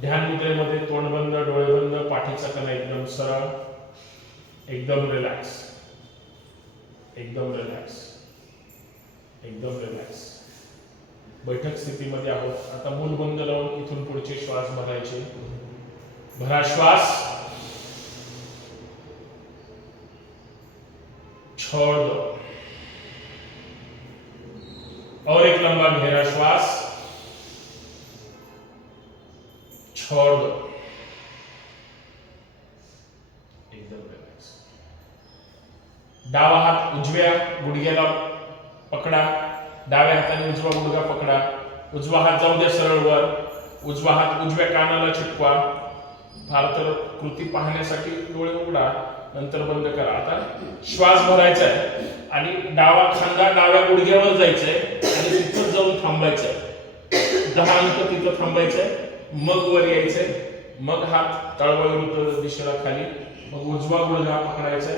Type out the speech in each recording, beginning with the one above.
ध्यान मुद्रेमध्ये तोंड बंद डोळे बंद पाठीचा कणा एकदम सरळ एकदम रिलॅक्स एकदम रिलॅक्स एकदम रिलॅक्स बैठक स्थितीमध्ये आहोत. आता मूल बंद लावून इथून पुढचे श्वास भरायचे भरा श्वास. छोड़. दो और एक लंबा गहरा श्वास. छोड़ दो एकदम रिलॅक्स डावा हात उजव्या गुडघ्याला पकडा. डाव्या हाताने उजवा गुडघा पकडा. उजवा हात जाऊ द्या सरळ वर. उजवा हात उजव्या कानाला चिटकवा फार तर कृती पाहण्यासाठी डोळे उघडा. नंतर बंद करा. आता श्वास भरायचा आहे आणि डावा खांदा डाव्या गुडघ्यावर जायचंय. आणि तिथं जाऊन थांबायचंय. दहा अंक तिथं थांबायचंय. मग वर यायचंय. मग हात तळवाविरुद्ध दिशेला खाली. मग उजवा गुडघा पकडायचा.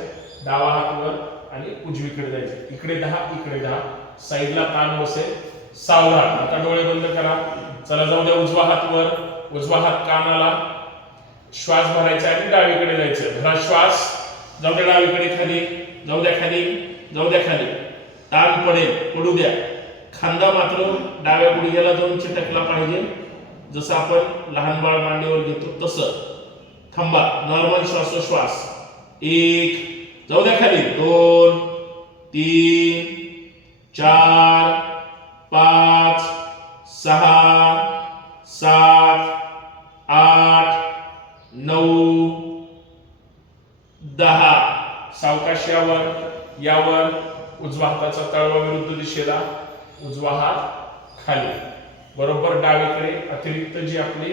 डावा हात वर आणि उजवीकडे जायचं. इकडे दहा इकडे दहा. साईडला ताण बसेल. सावधान आता डोळे बंद करा. चला जाऊ द्या उजवा हात वर. उजवा हात कानाला. श्वास भरायचा आणि डावीकडे जायचं. भरा श्वास. जाऊ द्या डावीकडे खाली. जाऊ द्या खाली. जाऊ द्या खाली. ताण पडेल. पडू द्या. खांदा मात्र डाव्या गुडघ्याला जाऊन चिटकला पाहिजे. जसं आपण लहान बाळ मांडीवर घेतो तसं. थांबा नॉर्मल श्वासोश्वास एक जाऊ द्या खाली. दोन तीन चार पाच सहा सात आठ नऊ दहा. सावकाश यावर यावर उजवा हाताचा तळवा विरुद्ध दिशेला उजवा हात खाली. बरोबर डावीकडे अतिरिक्त जी आपली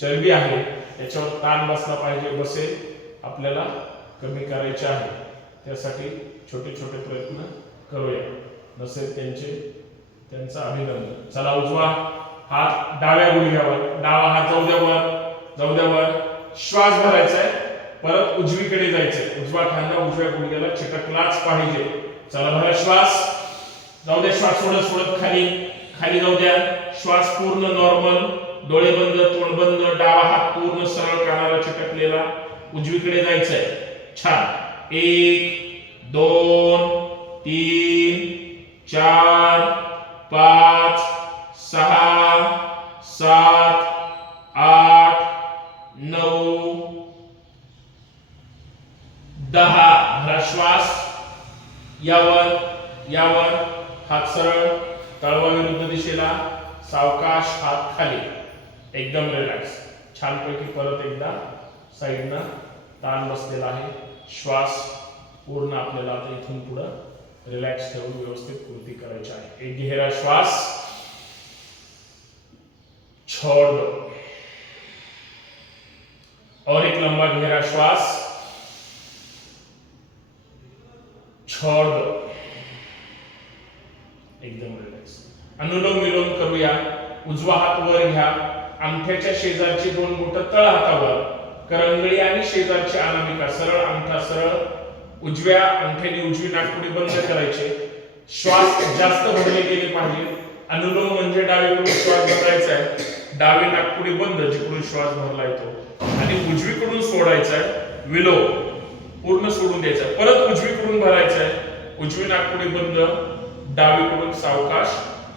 चरबी आहे त्याच्यावर ताण बसला पाहिजे बसेल आपल्याला कमी करायचे आहे. त्यासाठी छोटे छोटे प्रयत्न करूया. नसेल त्यांचे त्यांचं अभिनंदन. चला उजवा हात डाव्या गुडघ्यावर डावा हात जाऊ द्यावर जाऊ द्यावर श्वास भरायचा आहे परत उजवीकडे जायचंय उजवा खांदा उजव्या गुडघ्याला चिटकलाच पाहिजे. चला भरा श्वास. जाऊ द्या श्वास सोडत सोडत खाली. खाली जाऊ द्या. श्वास पूर्ण नॉर्मल डोळे बंद तोंड बंद डावा हात पूर्ण सरळ कानाला चटकलेला. उजवीकडे जायचंय. छान. एक दोन तीन चार पाच सहा सात आठ नऊ दहा. श्वास. यावर यावर. हात सरळ. तळवा विरुद्ध दिशेला सावकाश हात खाली एकदम रिलॅक्स छानपैकी परत एकदा साईडनं ताण बसलेला आहे. श्वास पूर्ण आपल्याला आता इथून पुढं रिलॅक्स ठेवून व्यवस्थित कृती करायची आहे. एक गहरा श्वास. छोड़ और एक लंबा गहरा श्वास. छोड़ दो एकदम रिलॅक्स अनुलोम विलोम करूया उजवा हात वर घ्या अंगठ्याच्या शेजारची दोन बोट तळ हातावर करंगळी आणि शेजारची अनामिका सरळ अंगठा सरळ उजव्या अंगठ्याने उजवी नाटपुडी बंद करायचे. श्वास जास्त भरले गेले पाहिजे. अनुलोम म्हणजे डावीकडून श्वास भरायचा आहे डावी नाकपुडी बंद जिकडून श्वास भरला येतो. आणि उजवीकडून सोडायचा आहे विलोम. पूर्ण सोडून द्यायचा परत उजवीकडून भरायचा आहे उजवी नाकपुडी बंद डावीकडून सावकाश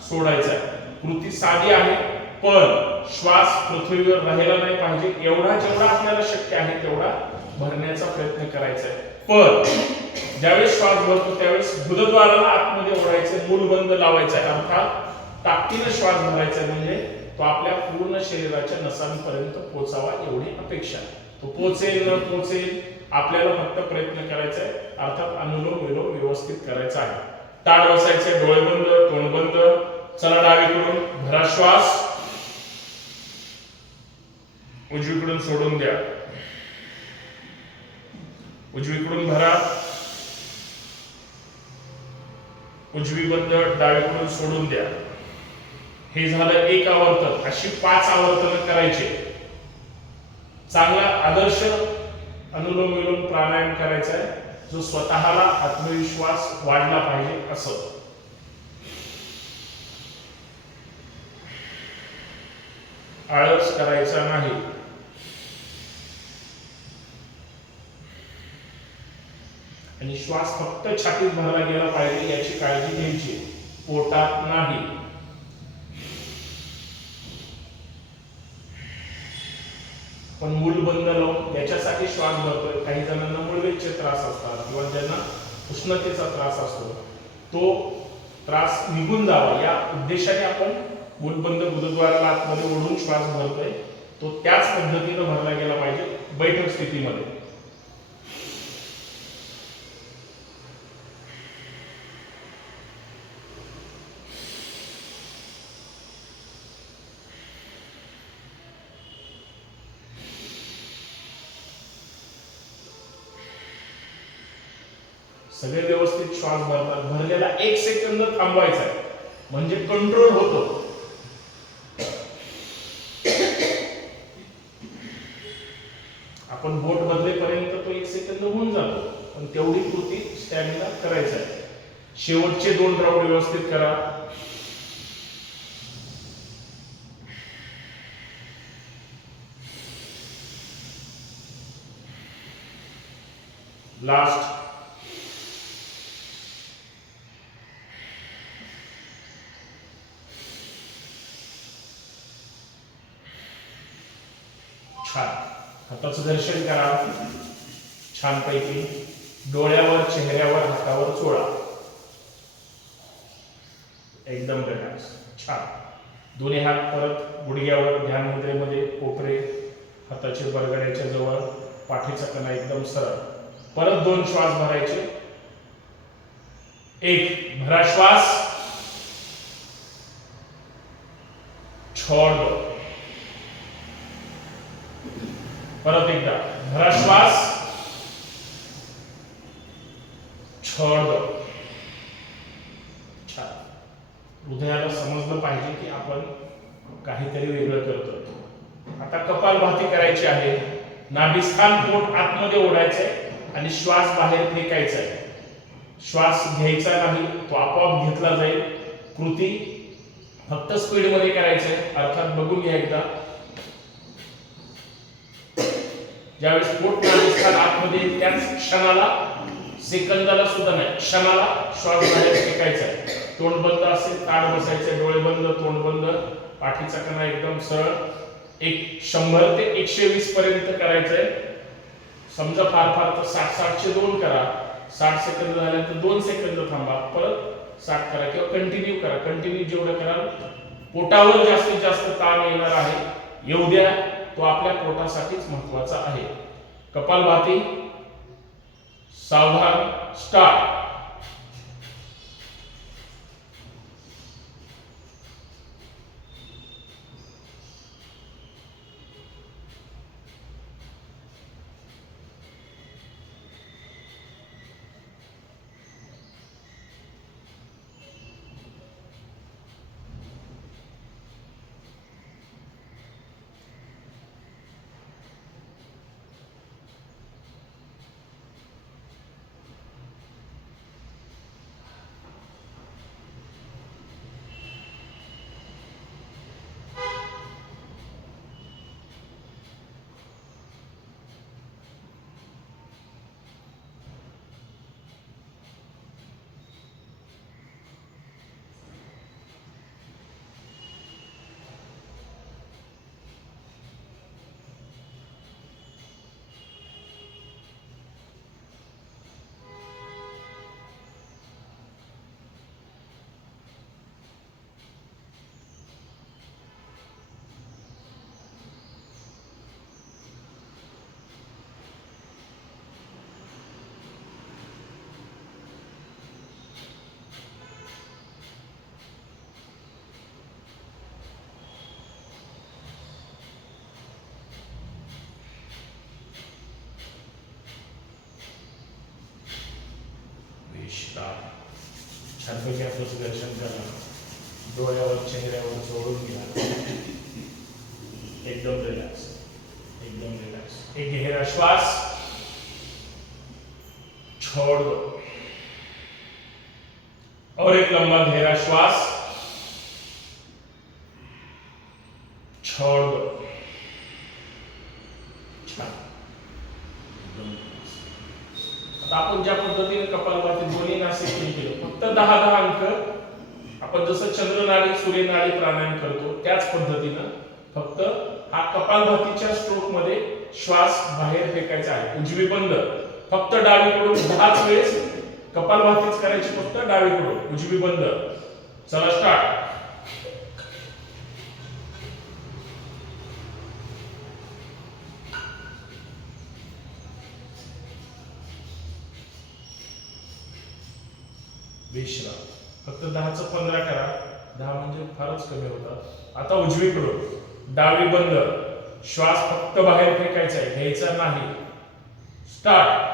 सोडायचा आहे. कृती साधी आहे पण श्वास पृथ्वीवर राहायला नाही पाहिजे. एवढा जेवढा आपल्याला शक्य आहे तेवढा भरण्याचा प्रयत्न करायचा आहे. पण ज्यावेळेस श्वास भरतो त्यावेळेस गुदद्वाराला आतमध्ये ओढायचं मूलबंद लावायचा आहे. अर्थात ताकदीनं श्वास भरायचा म्हणजे तो आपल्या पूर्ण शरीराच्या नसांपर्यंत पोचावा एवढी अपेक्षा तो पोचेल न पोचेल आपल्याला फक्त प्रयत्न करायचा आहे. अर्थात अनुलोम विलोम व्यवस्थित करायचा आहे. टाळ बसायचे डोळे बंद तोंड बंद. चला डावीकडून भरा श्वास. उजवीकडून सोडून द्या. उजवीकडून भरा उजवी बंद डावीकडून सोडून द्या. हे झालं एक आवर्तन. अशी पाच आवर्तन करायचे. चांगला आदर्श अनुलोम विलोम प्राणायाम करायचा आहे. जो स्वतःला आत्मविश्वास वाढला पाहिजे असं. आळस करायचा नाही. आणि श्वास फक्त छातीत भरला गेला पाहिजे याची काळजी घ्यायची. पोटात नाही. पण मूल बंद लावून याच्यासाठी श्वास भरतोय काही जणांना मुळवेचे त्रास असतात किंवा ज्यांना उष्णतेचा त्रास असतो. तो त्रास निघून जावा. या उद्देशाने आपण मूलबंद गुरुद्वाराला आतमध्ये ओढून श्वास भरतोय तो त्याच पद्धतीनं भरला गेला पाहिजे. बैठक स्थितीमध्ये सगळे व्यवस्थित श्वास भरतात. भरलेला एक सेकंद थांबवायचा म्हणजे कंट्रोल होतो. आपण बोट बदलेपर्यंत तो एक सेकंद होऊन जातो. पण तेवढी कृती स्टॅमिना करायचा आहे. शेवटचे दोन राऊंड व्यवस्थित करा. लास्ट छान हाताचं दर्शन करा. छानपैकी डोळ्यावर चेहऱ्यावर हातावर चोळा. एकदम रिलॅक्स छान. दोन्ही हात परत गुडघ्यावर ध्यान मुद्रेमध्ये कोपरे हाताचे बरगड्याच्या जवळ पाठीचा कणा एकदम सरळ. परत दोन श्वास भरायचे. एक भरा श्वास. छोड़ दो परत एकदा. भरा श्वास. छोड़ दो. छान. हृदयाला समजलं पाहिजे की आपण काहीतरी वेगळं करतो आता कपालभाती करायची आहे. नाभिस्थान पोट आतमध्ये ओढायचंय आणि श्वास बाहेर फेकायचा आहे श्वास घ्यायचा नाही तो आपोआप घेतला जाईल. कृती फक्त स्पीडमध्ये करायचंय. अर्थात बघून घ्या एकदा. ज्यावेळेस पोट नाभिस्थान आतमध्ये येईल त्याच क्षणाला सेकंदाला सुद्धा नाही क्षणाला श्वास बाहेर फेकायचा आहे. तोंड बंद असेल ताट बसायचं डोळे बंद तोंड बंद पाठीचा कणा एकदम सरळ एक शंभर ते एकशे वीस पर्यंत करायचंय. समजा फार फार तर साठ साठशे दोन करा. साठ सेकंद झाल्यानंतर दोन सेकंद थांबा. परत साठ करा किंवा कंटिन्यू करा. कंटिन्यू जेवढं कराल पोटावर जास्तीत जास्त ताण येणार आहे. येऊ द्या. तो आपल्या पोटासाठीच महत्त्वाचा आहे. कपालभाती सावधान स्टार्ट विश्राम आपलं दर्शन झालं डोळ्यावर चेहऱ्यावर सोडून गेला एकदम रिलॅक्स एकदम रिलॅक्स एक गहरा श्वास छोड़ दो और एक लंबा गहरा श्वास छोड दो छान तर आपण ज्या पद्धतीने कपालभाती दोन्ही नाशिक केलं फक्त दहा दहा अंक आपण जसं चंद्रनाळी सूर्यनाळी प्राणायाम करतो त्याच पद्धतीनं फक्त हा कपालभातीच्या स्ट्रोकमध्ये श्वास बाहेर फेकायचा आहे उजवी बंद. फक्त डावीकडून दहाच वेळेस कपालभातीच करायची फक्त डावीकडून उजवी बंद. चला स्टार्ट विश्राम फक्त दहाचं पंधरा करा. दहा म्हणजे फारच कमी होतात. आता उजवीकडून. डावी बंद. श्वास फक्त बाहेर फेकायचा आहे. घ्यायचा नाही. स्टार्ट.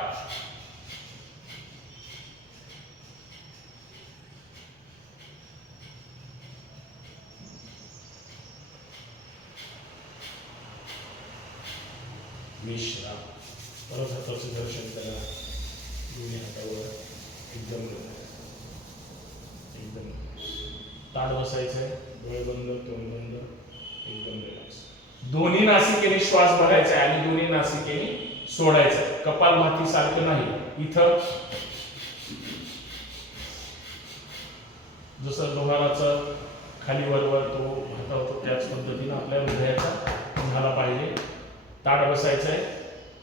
विश्राम परत हाताचं दर्शन करा. दोन्ही हातावर एकदम एकदम ताट बसायचं आहे डोळे बंद तोंड बंद एकदम रिलॅक्स दोन्ही नासिकेने श्वास भरायचा आणि दोन्ही नासिकेने सोडायचा कपाल भाती सारखं नाही. इथं जसं लोहाराचं खाली वरवर तो भाता होतो त्याच पद्धतीनं आपल्या हृदयाचा झाला पाहिजे. ताट बसायचं आहे.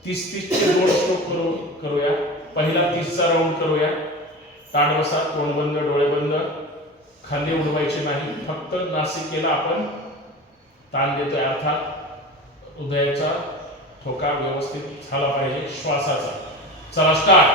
तीस तीसचे दोन स्ट्रोक करू करूया. पहिला तीसचा राऊंड करूया. ताण बसा तोंड बंद डोळे बंद खांदे उडवायचे नाही. फक्त नासिकेला आपण ताण देतोय. अर्थात हृदयाचा ठोका व्यवस्थित झाला पाहिजे. श्वासाचा. चला स्टार्ट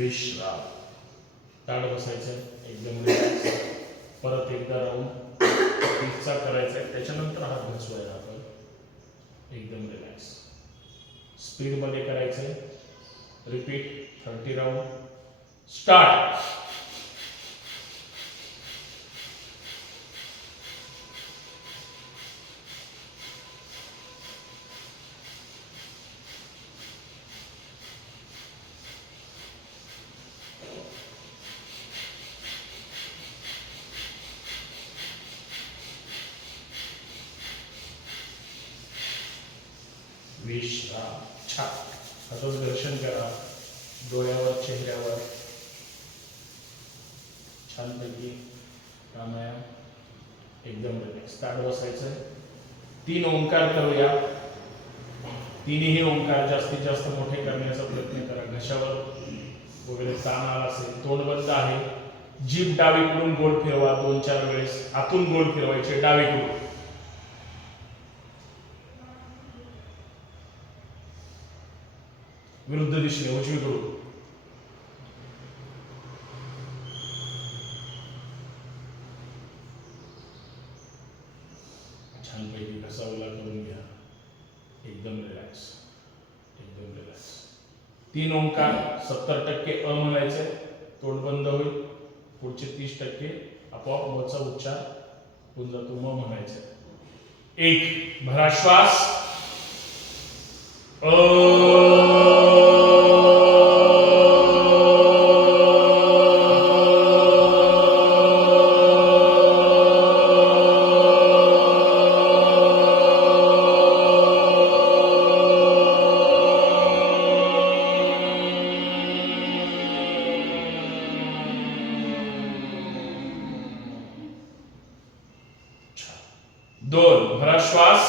विश्राम. ताड बसायचं एकदम परत एकदा राऊंड तीसचा करायचा आहे त्याच्यानंतर हात घसवायला आपण एकदम रिलॅक्स स्पीडमध्ये करायचं आहे रिपीट थर्टी राऊंड स्टार्ट विश्राम छा अजून दर्शन करा. डोळ्यावर चेहऱ्यावर. छानपैकी प्राणायाम. एकदम रिलॅक्स ताट बसायचं तीन ओंकार करूया. तिन्ही ओंकार जास्तीत जास्त मोठे करण्याचा प्रयत्न करा. घशावर वगैरे ताण आला असेल तोंड बंद आहे. जीभ डावीकडून गोल फिरवा दोन चार वेळेस. आतून गोल फिरवायचे डावीकडून. विरुद्ध दिशेने उजवीकडून छानपैकी घसावला करून घ्या. एकदम रिलॅक्स एकदम रिलॅक्स तीन ओंकार सत्तर टक्के अ म्हणायचे तोंड बंद होईल. पुढचे तीस टक्के आपोआप मचा उच्चार होऊन जातो म म्हणायचे. एक भराश्वास. अ. दोन भरा श्वास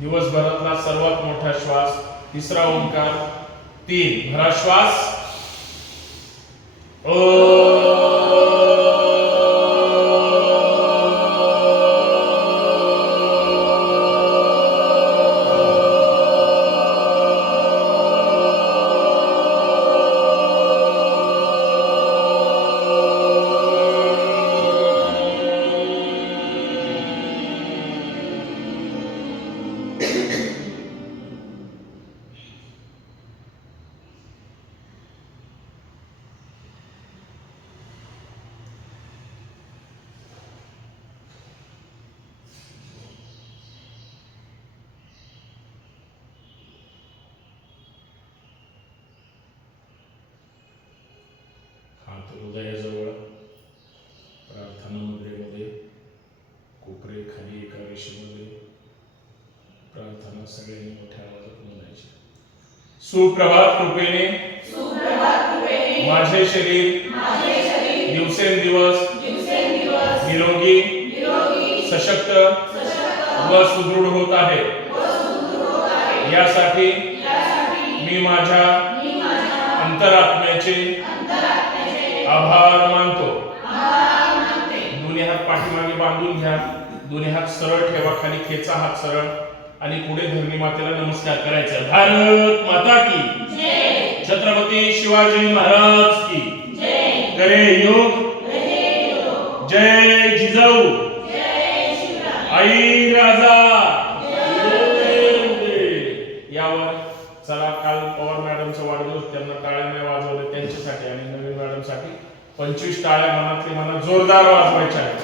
दिवसभरातला सर्वात मोठा श्वास तिसरा ओंकार तीन. भरा श्वास. ओ! हृदयाजवळ प्रार्थना मुद्रेमध्ये कोपरे खाली एका रेषेमध्ये प्रार्थना सगळ्यांनी मोठ्या आवाजात म्हणायची सुप्रभात कृपेने माझे शरीर दिवसेंदिवस निरोगी सशक्त व सुदृढ होत आहे. यासाठी मी माझ्या अंतरात्म्याचे आभार मानतो. दोन्ही हात पाठीमागे बांधून घ्या. दोन्ही हात सरळ ठेवा खाली खेचा हात सरळ. आणि पुढे धरणी मातेला नमस्कार करायचा. भारत माता की छत्रपती शिवाजी महाराज की. करे योग पंचवीस टाळ्या मनातली मनात जोरदार वाजवायच्या आहेत